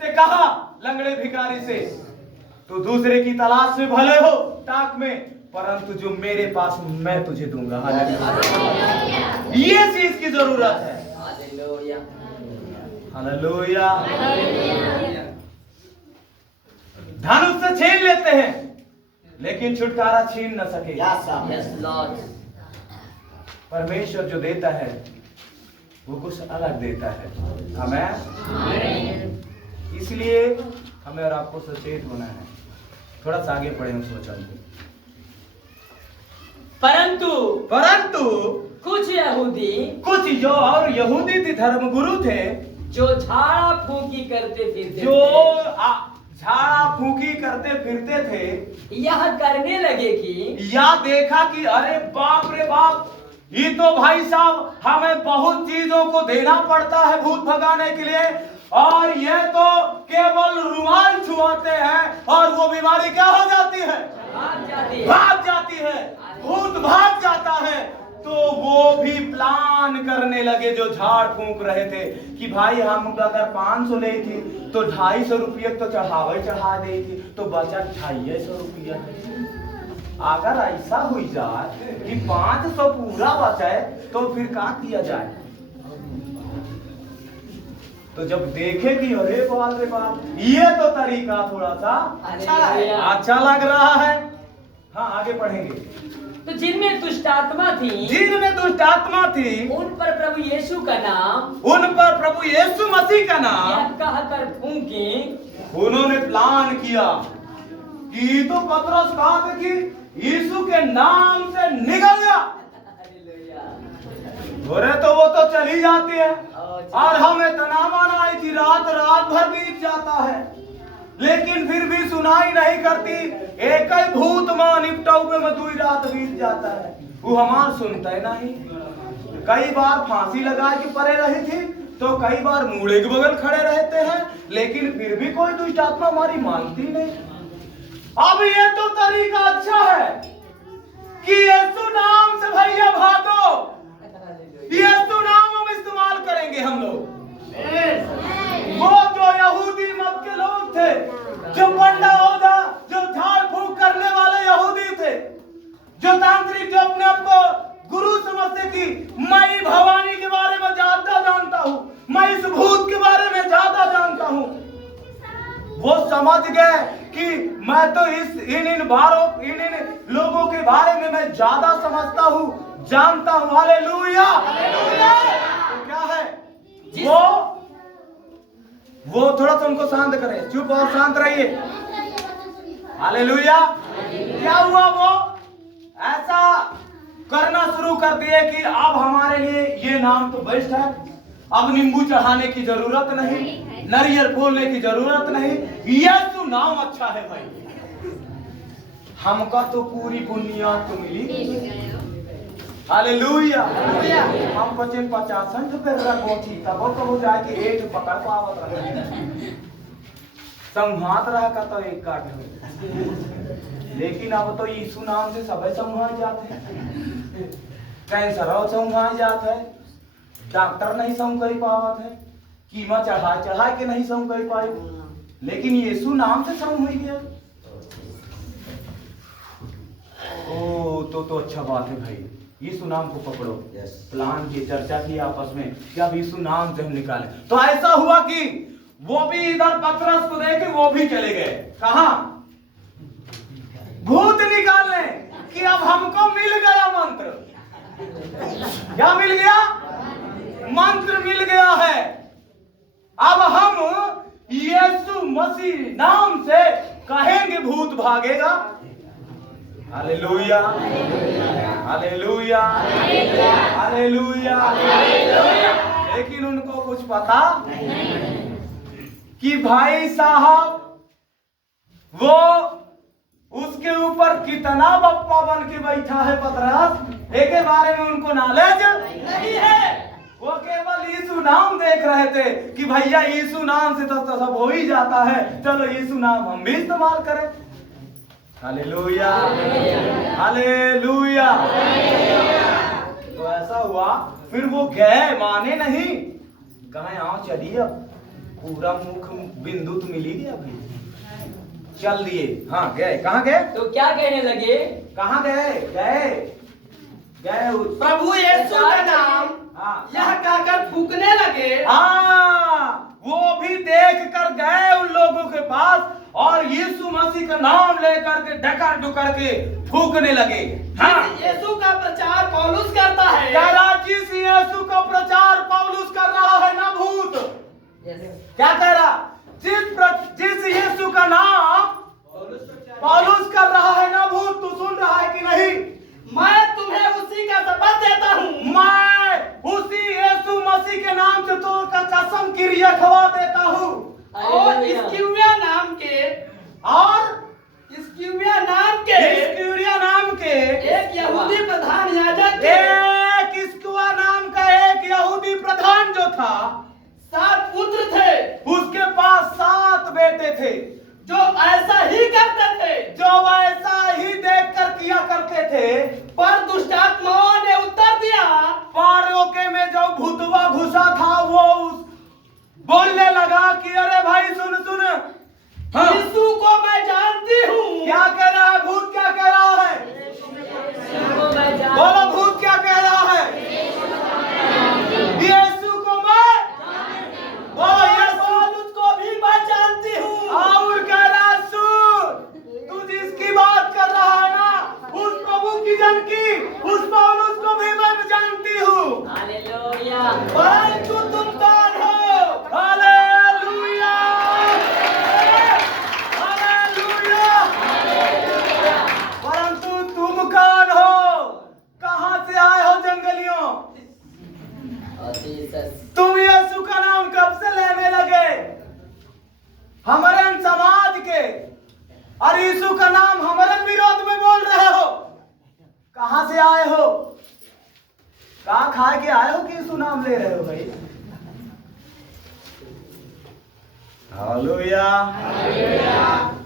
से कहा लंगड़े भिखारी से, तू दूसरे की तलाश में भले हो ताक में, परंतु जो मेरे पास मैं तुझे दूंगा। ये चीज की जरूरत है। हालेलुया। धन उससे छीन लेते हैं लेकिन छुटकारा छीन न सके। परमेश्वर जो देता है वो कुछ अलग देता है। हमें इसलिए हमें और आपको सचेत होना है। थोड़ा सा आगे पढ़े उस वचन को। परंतु कुछ जो और यहूदी थे, धर्मगुरु थे, जो झाड़ा फूकी करते फिरते जो झाड़ा फूकी करते फिरते थे, यह करने लगे कि या देखा कि अरे बाप रे बाप, ये तो भाई साहब हमें बहुत चीजों को देना पड़ता है भूत भगाने के लिए, और ये तो केवल रुमाल छुआते हैं और वो बीमारी क्या हो जाती है? भाग जाती है, भूत भाग जाता है। तो वो भी प्लान करने लगे जो झाड़ फूंक रहे थे कि भाई हम अगर 500 ले थी तो 250 रुपये तो चढ़ा दे थी, तो बचा 250 रुपया। अगर ऐसा हुई जाए कि 500 पूरा बचाए तो फिर क्या किया जाए? तो जब देखे कि अरे बाप रे बाप, ये तो तरीका थोड़ा सा अच्छा लग रहा है। हाँ आगे पढ़ेंगे। तो जिनमें दुष्ट आत्मा थी उन पर प्रभु यीशु मसीह का नाम कहकर फूंकी। उन्होंने प्लान किया कि तो पतरस कहा था कि यीशु के नाम से निकल गया, बोले तो वो तो चली जाती है, और हमें इतना माना है कि रात भर बीत जाता है लेकिन फिर भी सुनाई नहीं करती। एक ही भूत मां निपटाऊ में 2 रात बीत जाता है, वो हमार सुनता है नहीं। कई बार फांसी लगा के पड़े रही थी, तो कई बार मूड़े के बगल खड़े रहते हैं, लेकिन फिर भी कोई दुष्ट आत्मा हमारी मानती नहीं। अब ये तो तरीका अच्छा है कि यीशु नाम से भैया भागो, यीशु नाम हम इस्तेमाल करेंगे हम लोग। वो जो यहूदी मत के लोग थे, जो पंडा ओझा, जो झाड़ फूक करने वाले यहूदी थे, जो तांत्रिक, जो अपने आप को गुरु समझते कि मैं भवानी के बारे में ज्यादा जानता हूँ, मैं इस भूत के बारे में ज्यादा जानता हूँ, वो समझ गए कि मैं तो इन लोगों के बारे में मैं ज्यादा समझता हूँ, जानता हूँ। हालेलुया। तो क्या है वो थोड़ा सा उनको शांत करें, चुप और शांत रहिए। हालेलुया। क्या हुआ? वो ऐसा करना शुरू कर दिए कि अब हमारे लिए ये नाम तो बेस्ट है, अब नींबू चढ़ाने की जरूरत नहीं, नारियल फोड़ने की जरूरत नहीं, यीशु नाम अच्छा है भाई। हमका तो पूरी बुनियाद तो मिली। हालेलुया। हम 50 रुपए गोठी तब तो हो जाए कि एक पकड़ पावत रहे, संहात रहा का तो एक काट हो। लेकिन अब तो यीशु नाम से सब संहार जाते हैं, कैंसर संहार जाता है, डॉक्टर नहीं सम कर पावत है, कीमा चढ़ा के नहीं सम कर पाए, लेकिन यीशु नाम से सम हो गया। ओ तो अच्छा बात है भाई, यीशु नाम को पकड़ो। प्लान की चर्चा की आपस में कि अब यीशु नाम से हम निकाले। तो ऐसा हुआ कि वो भी इधर पतरस को देखे वो भी चले गए। कहां? भूत निकालने कि अब हमको मिल गया मंत्र। क्या मिल गया? मंत्र मिल गया है। अब हम यीशु मसीह नाम से कहेंगे भूत भागेगा। हालेलुया। हालेलुया। हालेलुया। लेकिन उनको कुछ पता कि भाई साहब वो उसके ऊपर कितना बप्पा बन के बैठा है पतरस, एक बारे में उनको नॉलेज नहीं है। वो केवल यीशु नाम देख रहे थे कि भैया यीशु नाम से तो सब हो ही जाता है, चलो यीशु नाम हम भी इस्तेमाल करें। हालेलुया। हालेलुया। तो ऐसा हुआ, फिर वो गए, माने नहीं, कहे आओ चलिए अब पूरा मुख बिंदु तो मिल ही गया भाई। चल दिए। हाँ गए, कहाँ गए? तो क्या कहने लगे? कहाँ गए? गए गए प्रभु यीशु का नाम हाँ यह कहकर फूकने लगे। हाँ, वो भी देख कर गए उन लोगों के पास और यीशु मसीह का नाम लेकर के डकर डुकर के फूकने लगे। हाँ, यीशु का प्रचार पौलुस करता है। कह रहा जिस यीशु का प्रचार पौलुस कर रहा है ना भूत, क्या कह रहा? जिस यीशु का नाम पौलुस कर रहा है ना भूत, तू सुन रहा है कि नहीं? मैं तुम्हें उसी का शपथ देता हूँ। मैं उसी यीशु मसीह के नाम से तो का कसम क्रिया खवा देता हूँ। और स्किविया नाम के एक यहूदी प्रधान याजक के स्किवा नाम का एक यहूदी प्रधान जो था, 7 पुत्र थे। उसके पास 7 बेटे थे जो ऐसा ही करते थे, जो ऐसा ही देखकर किया करते थे। पर दुष्टात्माओं ने उत्तर दिया। पारोके में जो भूतवा घुसा था वो बोलने लगा कि अरे भाई सुन सुन, हाँ, यीशु को मैं जानती हूँ। क्या कह रहा है भूत? क्या कह रहा है? बोलो भूत क्या कह रहा है? यीशु को मैं, बोलो यीशु को भी मैं जानती हूँ। और कह रहा है सुन, तू जिसकी बात कर रहा है ना, उस प्रभु की जन की, उस पौलुस को भी मैं जानती हूँ। हालेलुया। परंतु तुम कौन हो? Hallelujah, hallelujah. परंतु तुम कौन हो? कहाँ से आए हो जंगलियों? तुम यीशु का नाम कब से लेने लगे? हमारे समाज के, और यीशु का नाम हमारे विरोध में बोल रहे हो। कहाँ से आए हो? कहाँ खा के आए हो कि यीशु नाम ले रहे हो भाई? हालेलुया।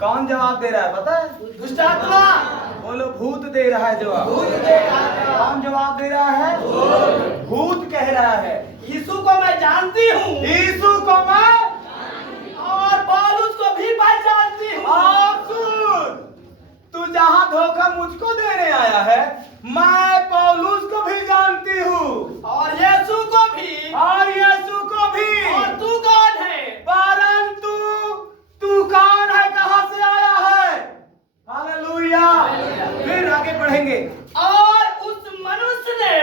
कौन जवाब दे रहा है पता है? दुष्टात्मा। बोलो भूत दे रहा है जवाब। भूत दे रहा है। कौन जवाब दे रहा है? भूत कह रहा है यीशु को मैं जानती हूँ। यीशु को मैं, और पौलुस को भी मैं जानती हूँ। और सुन, तू जहाँ धोखा मुझको देने आया है, मैं पौलुस को भी जानती हूँ और यीशु को भी। और यीशु को भी। और तू कौन है? परंतु तू कौन है? कहाँ से आया है? हालेलुया। फिर आगे बढ़ेंगे। और उस मनुष्य ने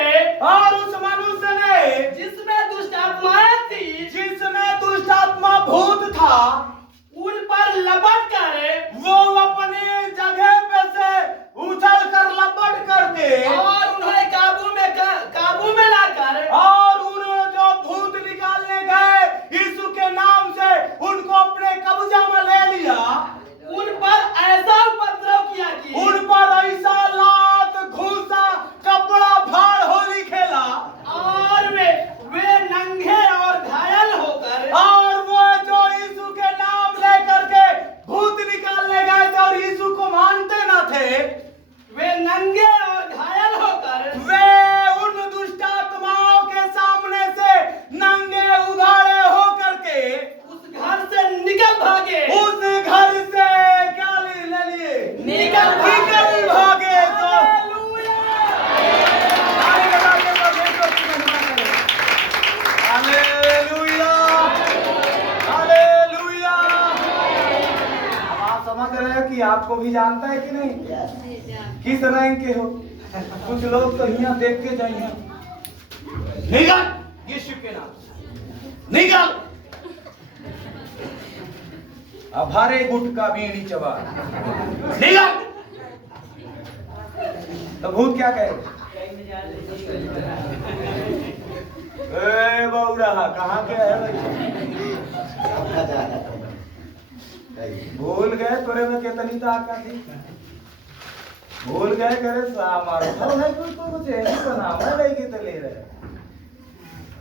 जिसमें दुष्टात्माएं थी, जिसमें दुष्टात्मा भूत था, उन पर लपट कर वो अपने जगह पे से उछल कर लपट करके और उन्हें काबू में लाकर और उन्हें जो भूत निकालने गए यीशु के नाम से उनको अपने कब्जा में ले लिया। उन पर ऐसा उपद्रव किया कि उन पर ऐसा लात घूसा कपड़ा फाड़ होली खेला और वे नंगे और घायल होकर और वो जो यीशु के नाम लेकर के भूत निकालने गए थे और यीशु को मानते न थे, वे नंगे और घायल होकर वे उन दुष्टात्माओं के सामने से नंगे उघाड़े होकर के उस घर से निकल भागे। उस घर से क्या ले लिए? निकल भागे। तो हालेलुया, हालेलुया। अब आप समझ रहे हो कि आपको भी जानता है कि नहीं? किस रैंक के हो? कुछ लोग तो यहाँ देख के जाइए, निकल यीशु के नाम से, निकल। अब हरे गुटका बीड़ी चबा, निकल। तो भूत क्या कहे? ए बौरा कहाँ के है भाई? भूल गए तोरे में कितनी ताकत थी? भूल गए करे सा मारो तो है कुछ ऐसी बनावा नहीं के तो ले रहे